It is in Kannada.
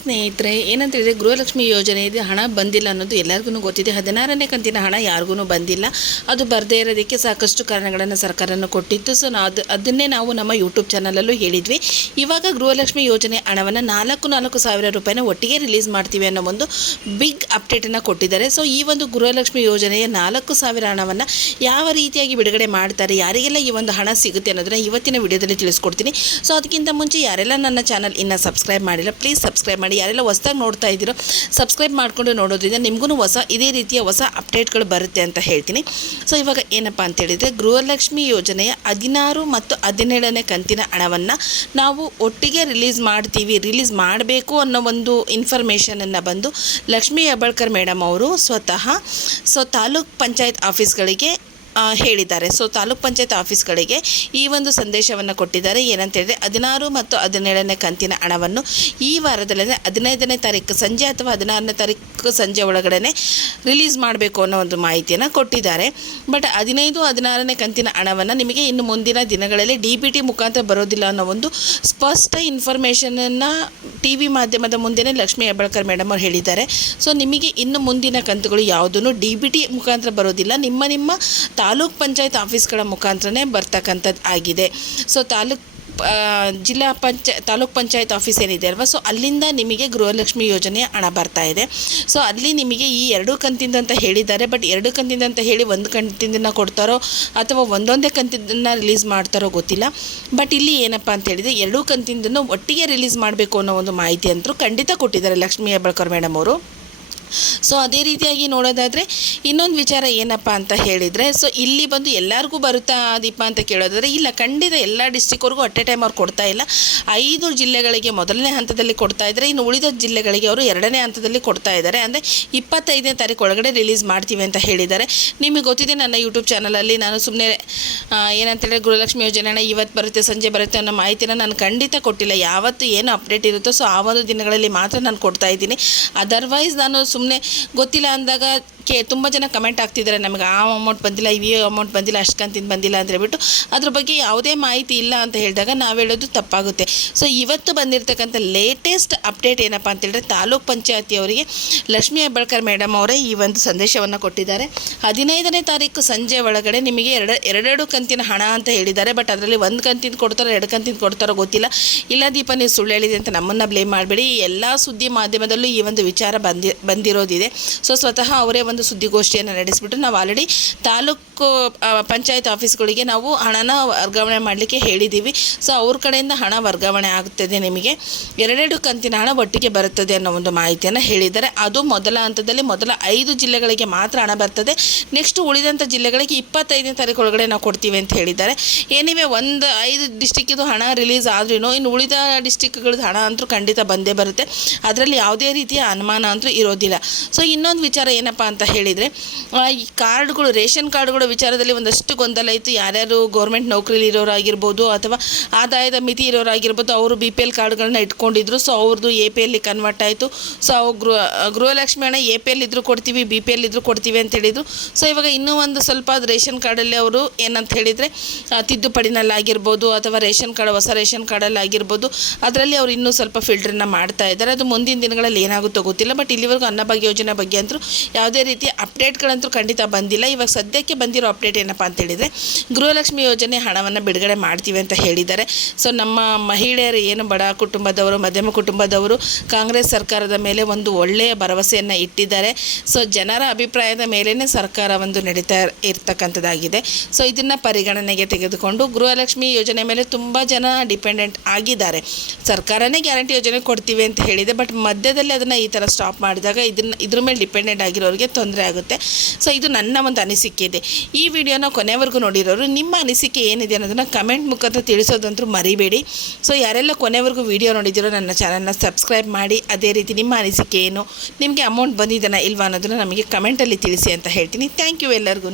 ಸ್ನೇಹಿತರೆ, ಏನಂತ ಹೇಳಿದ್ರೆ ಗೃಹಲಕ್ಷ್ಮಿ ಯೋಜನೆಯಲ್ಲಿ ಹಣ ಬಂದಿಲ್ಲ ಅನ್ನೋದು ಎಲ್ಲರಿಗೂ ಗೊತ್ತಿದೆ. 16ನೇ ಕಂತಿನ ಹಣ ಯಾರಿಗೂ ಬಂದಿಲ್ಲ. ಅದು ಬರದೇ ಇರೋದಕ್ಕೆ ಸಾಕಷ್ಟು ಕಾರಣಗಳನ್ನು ಸರ್ಕಾರನ ಕೊಟ್ಟಿತ್ತು. ಸೊ ಅದನ್ನೇ ನಾವು ನಮ್ಮ ಯೂಟ್ಯೂಬ್ ಚಾನಲಲ್ಲೂ ಹೇಳಿದ್ವಿ. ಇವಾಗ ಗೃಹಲಕ್ಷ್ಮಿ ಯೋಜನೆ ಹಣವನ್ನು 4,000 ರೂಪಾಯಿನ ಒಟ್ಟಿಗೆ ರಿಲೀಸ್ ಮಾಡ್ತೀವಿ ಅನ್ನೋ ಒಂದು ಬಿಗ್ ಅಪ್ಡೇಟನ್ನು ಕೊಟ್ಟಿದ್ದಾರೆ. ಸೊ ಈ ಒಂದು ಗೃಹಲಕ್ಷ್ಮಿ ಯೋಜನೆಯ 4,000 ಹಣವನ್ನು ಯಾವ ರೀತಿಯಾಗಿ ಬಿಡುಗಡೆ ಮಾಡ್ತಾರೆ, ಯಾರಿಗೆಲ್ಲ ಈ ಒಂದು ಹಣ ಸಿಗುತ್ತೆ ಅನ್ನೋದನ್ನ ಇವತ್ತಿನ ವಿಡಿಯೋದಲ್ಲಿ ತಿಳಿಸ್ಕೊಡ್ತೀನಿ. ಸೊ ಅದಕ್ಕಿಂತ ಮುಂಚೆ ಯಾರೆಲ್ಲ ನನ್ನ ಚಾನಲ್ ಇನ್ನೂ ಸಬ್ಸ್ಕ್ರೈಬ್ ಮಾಡಿಲ್ಲ, ಪ್ಲೀಸ್ ಸಬ್ಸ್ಕ್ರೈಬ್ ಮಾಡಿ. ಯಾರೆಲ್ಲ ಹೊಸದಾಗಿ ನೋಡ್ತಾ ಇದ್ದೀರೋ ಸಬ್ಸ್ಕ್ರೈಬ್ ಮಾಡ್ಕೊಂಡು ನೋಡೋದ್ರಿಂದ ನಿಮಗೂ ಇದೇ ರೀತಿಯ ಹೊಸ ಅಪ್ಡೇಟ್ಗಳು ಬರುತ್ತೆ ಅಂತ ಹೇಳ್ತೀನಿ. ಸೊ ಇವಾಗ ಏನಪ್ಪ ಅಂತ ಹೇಳಿದರೆ, ಗೃಹಲಕ್ಷ್ಮಿ ಯೋಜನೆಯ 16 ಮತ್ತು 17ನೇ ಕಂತಿನ ಹಣವನ್ನು ನಾವು ಒಟ್ಟಿಗೆ ರಿಲೀಸ್ ಮಾಡಬೇಕು ಅನ್ನೋ ಒಂದು ಇನ್ಫಾರ್ಮೇಷನನ್ನು ಬಂದು ಲಕ್ಷ್ಮೀ ಹೆಬ್ಬಾಳ್ಕರ್ ಮೇಡಮ್ ಅವರು ಸ್ವತಃ ತಾಲೂಕ್ ಪಂಚಾಯತ್ ಆಫೀಸ್ಗಳಿಗೆ ಹೇಳಿದ್ದಾರೆ. ಸೊ ತಾಲೂಕ್ ಪಂಚಾಯತ್ ಆಫೀಸ್ಗಳಿಗೆ ಈ ಒಂದು ಸಂದೇಶವನ್ನು ಕೊಟ್ಟಿದ್ದಾರೆ. ಏನಂತ ಹೇಳಿದ್ರೆ, 16 ಮತ್ತು 17ನೇ ಕಂತಿನ ಹಣವನ್ನು ಈ ವಾರದಲ್ಲಿ 15ನೇ ತಾರೀಕು ಸಂಜೆ ಅಥವಾ 16ನೇ ತಾರೀಕು ಸಂಜೆ ಒಳಗಡೆ ರಿಲೀಸ್ ಮಾಡಬೇಕು ಅನ್ನೋ ಒಂದು ಮಾಹಿತಿಯನ್ನು ಕೊಟ್ಟಿದ್ದಾರೆ. ಬಟ್ 15, 16ನೇ ಕಂತಿನ ಹಣವನ್ನು ನಿಮಗೆ ಇನ್ನು ಮುಂದಿನ ದಿನಗಳಲ್ಲಿ DBT ಮುಖಾಂತರ ಬರೋದಿಲ್ಲ ಅನ್ನೋ ಒಂದು ಸ್ಪಷ್ಟ ಇನ್ಫಾರ್ಮೇಷನನ್ನು TV ಮಾಧ್ಯಮದ ಮುಂದೆನೇ ಲಕ್ಷ್ಮೀ ಹೆಬ್ಬಾಳ್ಕರ್ ಮೇಡಮ್ ಅವರು ಹೇಳಿದ್ದಾರೆ. ಸೊ ನಿಮಗೆ ಇನ್ನು ಮುಂದಿನ ಕಂತುಗಳು ಯಾವುದೂ DBT ಮುಖಾಂತರ ಬರೋದಿಲ್ಲ, ನಿಮ್ಮ ತಾಲೂಕ್ ಪಂಚಾಯತ್ ಆಫೀಸ್ಗಳ ಮುಖಾಂತರನೇ ಬರ್ತಕ್ಕಂಥದ್ದು ಆಗಿದೆ. ಸೊ ತಾಲೂಕ್ ಪಂಚಾಯತ್ ಆಫೀಸ್ ಏನಿದೆ ಅಲ್ವಾ, ಸೊ ಅಲ್ಲಿಂದ ನಿಮಗೆ ಗೃಹಲಕ್ಷ್ಮಿ ಯೋಜನೆಯ ಹಣ ಬರ್ತಾ ಇದೆ. ಸೊ ಅಲ್ಲಿ ನಿಮಗೆ ಈ 2 ಕಂತಿಂದ ಅಂತ ಹೇಳಿದ್ದಾರೆ. ಬಟ್ 2 ಕಂತಿಂದ ಅಂತ ಹೇಳಿ 1 ಕಂತಿಂದನ್ನು ಕೊಡ್ತಾರೋ ಅಥವಾ ಒಂದೊಂದೇ ಕಂತಿಂದನ್ನು ರಿಲೀಸ್ ಮಾಡ್ತಾರೋ ಗೊತ್ತಿಲ್ಲ. ಬಟ್ ಇಲ್ಲಿ ಏನಪ್ಪ ಅಂತ ಹೇಳಿದರೆ, 2 ಕಂತಿಂದನ್ನು ಒಟ್ಟಿಗೆ ರಿಲೀಸ್ ಮಾಡಬೇಕು ಅನ್ನೋ ಒಂದು ಮಾಹಿತಿ ಅಂತೂ ಖಂಡಿತ ಕೊಟ್ಟಿದ್ದಾರೆ ಲಕ್ಷ್ಮೀ ಹೆಬ್ಬಾಳ್ಕರ್ ಮೇಡಮ್ ಅವರು. ಸೊ ಅದೇ ರೀತಿಯಾಗಿ ನೋಡೋದಾದರೆ ಇನ್ನೊಂದು ವಿಚಾರ ಏನಪ್ಪ ಅಂತ ಹೇಳಿದರೆ, ಸೊ ಇಲ್ಲಿ ಬಂದು ಎಲ್ಲರಿಗೂ ಬರುತ್ತಾ ದೀಪ ಅಂತ ಕೇಳೋದಾದರೆ, ಇಲ್ಲ, ಖಂಡಿತ ಎಲ್ಲ ಡಿಸ್ಟಿಕ್ವರೆಗೂ ಅಟ್ ಎ ಟೈಮ್ ಅವ್ರು ಕೊಡ್ತಾ ಇಲ್ಲ. 5 ಜಿಲ್ಲೆಗಳಿಗೆ ಮೊದಲನೇ ಹಂತದಲ್ಲಿ ಕೊಡ್ತಾ ಇದ್ದಾರೆ, ಇನ್ನು ಉಳಿದ ಜಿಲ್ಲೆಗಳಿಗೆ ಅವರು 2ನೇ ಹಂತದಲ್ಲಿ ಕೊಡ್ತಾ ಇದ್ದಾರೆ. ಅಂದರೆ 25ನೇ ತಾರೀಕು ಒಳಗಡೆ ರಿಲೀಸ್ ಮಾಡ್ತೀವಿ ಅಂತ ಹೇಳಿದ್ದಾರೆ. ನಿಮಗೆ ಗೊತ್ತಿದೆ, ನನ್ನ ಯೂಟ್ಯೂಬ್ ಚಾನಲಲ್ಲಿ ನಾನು ಸುಮ್ಮನೆ ಏನಂತೇಳಿದ್ರೆ ಗೃಹಲಕ್ಷ್ಮಿ ಯೋಜನೆ ಹಣ ಇವತ್ತು ಬರುತ್ತೆ ಸಂಜೆ ಬರುತ್ತೆ ಅನ್ನೋ ಮಾಹಿತಿನ ನಾನು ಖಂಡಿತ ಕೊಟ್ಟಿಲ್ಲ. ಯಾವತ್ತು ಏನು ಅಪ್ಡೇಟ್ ಇರುತ್ತೋ ಸೊ ಆ ಒಂದು ದಿನಗಳಲ್ಲಿ ಮಾತ್ರ ನಾನು ಕೊಡ್ತಾ ಇದ್ದೀನಿ. ಅದರ್ವೈಸ್ ನಾನು ಸುಮ್ಮನೆ ಗೊತ್ತಿಲ್ಲ ಅಂದಾಗ ತುಂಬ ಜನ ಕಮೆಂಟ್ ಆಗ್ತಿದ್ದಾರೆ, ನಮಗೆ ಆ ಅಮೌಂಟ್ ಬಂದಿಲ್ಲ, ಈ ಅಮೌಂಟ್ ಬಂದಿಲ್ಲ, ಅಷ್ಟು ಕಂತಿಂದ ಬಂದಿಲ್ಲ ಅಂತ ಹೇಳ್ಬಿಟ್ಟು ಅದ್ರ ಬಗ್ಗೆ ಯಾವುದೇ ಮಾಹಿತಿ ಇಲ್ಲ ಅಂತ ಹೇಳಿದಾಗ ನಾವು ಹೇಳೋದು ತಪ್ಪಾಗುತ್ತೆ. ಸೊ ಇವತ್ತು ಬಂದಿರತಕ್ಕಂಥ ಲೇಟೆಸ್ಟ್ ಅಪ್ಡೇಟ್ ಏನಪ್ಪ ಅಂತ ಹೇಳಿದ್ರೆ, ತಾಲೂಕ್ ಪಂಚಾಯತಿಯವರಿಗೆ ಲಕ್ಷ್ಮೀ ಹೆಬ್ಬಾಳ್ಕರ್ ಮೇಡಮ್ ಅವರೇ ಈ ಒಂದು ಸಂದೇಶವನ್ನು ಕೊಟ್ಟಿದ್ದಾರೆ. 15ನೇ ತಾರೀಕು ಸಂಜೆ ಒಳಗಡೆ ನಿಮಗೆ ಎರಡು ಕಂತಿನ ಹಣ ಅಂತ ಹೇಳಿದ್ದಾರೆ. ಬಟ್ ಅದರಲ್ಲಿ 1 ಕಂತಿಂದ ಕೊಡ್ತಾರೋ 2 ಕಂತಿಂದ ಕೊಡ್ತಾರೋ ಗೊತ್ತಿಲ್ಲ. ಇಲ್ಲ ದೀಪ, ನೀವು ಸುಳ್ಳು ಹೇಳಿದೆ ಅಂತ ನಮ್ಮನ್ನು ಬ್ಲೇಮ್ ಮಾಡಬೇಡಿ. ಎಲ್ಲ ಸುದ್ದಿ ಮಾಧ್ಯಮದಲ್ಲೂ ಈ ಒಂದು ವಿಚಾರ ಬಂದಿರೋದಿದೆ. ಸೊ ಸ್ವತಃ ಅವರೇ ಒಂದು ಸುದ್ದಿಗೋಷ್ಠಿಯನ್ನು ನಡೆಸಿಬಿಟ್ಟು ನಾವು ಆಲ್ರೆಡಿ ತಾಲೂಕು ಪಂಚಾಯತ್ ಆಫೀಸ್ಗಳಿಗೆ ನಾವು ಹಣನ ವರ್ಗಾವಣೆ ಮಾಡಲಿಕ್ಕೆ ಹೇಳಿದ್ದೀವಿ. ಸೊ ಅವ್ರ ಕಡೆಯಿಂದ ಹಣ ವರ್ಗಾವಣೆ ಆಗುತ್ತದೆ, ನಿಮಗೆ 2 ಕಂತಿನ ಹಣ ಒಟ್ಟಿಗೆ ಬರುತ್ತದೆ ಅನ್ನೋ ಒಂದು ಮಾಹಿತಿಯನ್ನು ಹೇಳಿದ್ದಾರೆ. ಅದು ಮೊದಲ ಹಂತದಲ್ಲಿ ಮೊದಲ 5 ಜಿಲ್ಲೆಗಳಿಗೆ ಮಾತ್ರ ಹಣ ಬರ್ತದೆ. ನೆಕ್ಸ್ಟ್ ಉಳಿದಂಥ ಜಿಲ್ಲೆಗಳಿಗೆ 25ನೇ ತಾರೀಕು ಒಳಗಡೆ ನಾವು ಕೊಡ್ತೀವಿ ಅಂತ ಹೇಳಿದ್ದಾರೆ. ಏನಿವೆ 5 ಡಿಸ್ಟಿಕ್ಕಿದು ಹಣ ರಿಲೀಸ್ ಆದ್ರೂ ಇನ್ನು ಉಳಿದ ಡಿಸ್ಟಿಕ್ಗಳದ್ದು ಹಣ ಅಂತೂ ಖಂಡಿತ ಬಂದೇ ಬರುತ್ತೆ. ಅದರಲ್ಲಿ ಯಾವುದೇ ರೀತಿಯ ಅನುಮಾನ ಅಂತೂ ಇರೋದಿಲ್ಲ. ಸೊ ಇನ್ನೊಂದು ವಿಚಾರ ಏನಪ್ಪ ಅಂತ ಹೇಳಿದರೆ, ಈ ಕಾರ್ಡ್ಗಳು, ರೇಷನ್ ಕಾರ್ಡ್ಗಳ ವಿಚಾರದಲ್ಲಿ ಒಂದಷ್ಟು ಗೊಂದಲ ಇತ್ತು. ಯಾರ್ಯಾರು ಗೌರ್ಮೆಂಟ್ ನೌಕರಿಲಿ ಇರೋರಾಗಿರ್ಬೋದು ಅಥವಾ ಆದಾಯದ ಮಿತಿ ಇರೋರಾಗಿರ್ಬೋದು, ಅವರು BPL ಕಾರ್ಡ್ಗಳನ್ನ ಇಟ್ಕೊಂಡಿದ್ರು. ಸೊ ಅವ್ರದ್ದು APL ಕನ್ವರ್ಟ್ ಆಯಿತು. ಸೊ ಗೃಹಲಕ್ಷ್ಮಿ ಹಣ APL ಇದ್ರೂ ಕೊಡ್ತೀವಿ, BPL ಇದ್ರೂ ಕೊಡ್ತೀವಿ ಅಂತ ಹೇಳಿದರು. ಸೊ ಇವಾಗ ಇನ್ನೂ ಒಂದು ಸ್ವಲ್ಪ ರೇಷನ್ ಕಾರ್ಡಲ್ಲಿ ಅವರು ಏನಂತ ಹೇಳಿದರೆ, ತಿದ್ದುಪಡಿನಲ್ಲಾಗಿರ್ಬೋದು ಅಥವಾ ರೇಷನ್ ಕಾರ್ಡ್ ಹೊಸ ರೇಷನ್ ಕಾರ್ಡಲ್ಲಿ ಆಗಿರ್ಬೋದು, ಅದರಲ್ಲಿ ಅವರು ಇನ್ನೂ ಸ್ವಲ್ಪ ಫಿಲ್ಟ್ರನ್ನ ಮಾಡ್ತಾ ಇದ್ದಾರೆ. ಅದು ಮುಂದಿನ ದಿನಗಳಲ್ಲಿ ಏನಾಗುತ್ತೋ ಗೊತ್ತಿಲ್ಲ. ಬಟ್ ಇಲ್ಲಿವರೆಗೂ ಅನ್ನಭಾಗ್ಯ ಯೋಜನೆ ಬಗ್ಗೆ ಅಂತೂ ಯಾವುದೇ ರೀತಿಯ ಅಪ್ಡೇಟ್ಗಳಂತೂ ಖಂಡಿತ ಬಂದಿಲ್ಲ. ಇವಾಗ ಸದ್ಯಕ್ಕೆ ಬಂದಿರೋ ಅಪ್ಡೇಟ್ ಏನಪ್ಪ ಅಂತ ಹೇಳಿದರೆ, ಗೃಹಲಕ್ಷ್ಮಿ ಯೋಜನೆ ಹಣವನ್ನು ಬಿಡುಗಡೆ ಮಾಡ್ತೀವಿ ಅಂತ ಹೇಳಿದ್ದಾರೆ. ಸೊ ನಮ್ಮ ಮಹಿಳೆಯರು ಏನು ಬಡ ಕುಟುಂಬದವರು, ಮಧ್ಯಮ ಕುಟುಂಬದವರು ಕಾಂಗ್ರೆಸ್ ಸರ್ಕಾರದ ಮೇಲೆ ಒಂದು ಒಳ್ಳೆಯ ಭರವಸೆಯನ್ನು ಇಟ್ಟಿದ್ದಾರೆ. ಸೊ ಜನರ ಅಭಿಪ್ರಾಯದ ಮೇಲೇ ಸರ್ಕಾರ ಒಂದು ನಡೀತಾ ಇರ್ತಕ್ಕಂಥದ್ದಾಗಿದೆ. ಸೊ ಇದನ್ನು ಪರಿಗಣನೆಗೆ ತೆಗೆದುಕೊಂಡು ಗೃಹಲಕ್ಷ್ಮಿ ಯೋಜನೆ ಮೇಲೆ ತುಂಬ ಜನ ಡಿಪೆಂಡೆಂಟ್ ಆಗಿದ್ದಾರೆ. ಸರ್ಕಾರನೇ ಗ್ಯಾರಂಟಿ ಯೋಜನೆ ಕೊಡ್ತೀವಿ ಅಂತ ಹೇಳಿದೆ. ಬಟ್ ಮಧ್ಯದಲ್ಲಿ ಅದನ್ನು ಈ ಥರ ಸ್ಟಾಪ್ ಮಾಡಿದಾಗ ಇದ್ರ ಮೇಲೆ ಡಿಪೆಂಡೆಂಟ್ ಆಗಿರೋರಿಗೆ ತೊಂದರೆ ಆಗುತ್ತೆ. ಸೊ ಇದು ನನ್ನ ಒಂದು ಅನಿಸಿಕೆ ಇದೆ. ಈ ವಿಡಿಯೋನ ಕೊನೆವರೆಗೂ ನೋಡಿರೋರು ನಿಮ್ಮ ಅನಿಸಿಕೆ ಏನಿದೆ ಅನ್ನೋದನ್ನು ಕಮೆಂಟ್ ಮುಖಾಂತರ ತಿಳಿಸೋದಂತೂ ಮರಿಬೇಡಿ. ಸೊ ಯಾರೆಲ್ಲ ಕೊನೆವರೆಗೂ ವಿಡಿಯೋ ನೋಡಿದಿರೋ ನನ್ನ ಚಾನಲ್ನ ಸಬ್ಸ್ಕ್ರೈಬ್ ಮಾಡಿ. ಅದೇ ರೀತಿ ನಿಮ್ಮ ಅನಿಸಿಕೆ ಏನು, ನಿಮಗೆ ಅಮೌಂಟ್ ಬಂದಿದ್ದಾನ ಇಲ್ವಾ ಅನ್ನೋದನ್ನು ನಮಗೆ ಕಮೆಂಟಲ್ಲಿ ತಿಳಿಸಿ ಅಂತ ಹೇಳ್ತೀನಿ. ಥ್ಯಾಂಕ್ ಯು ಎಲ್ಲರಿಗೂ.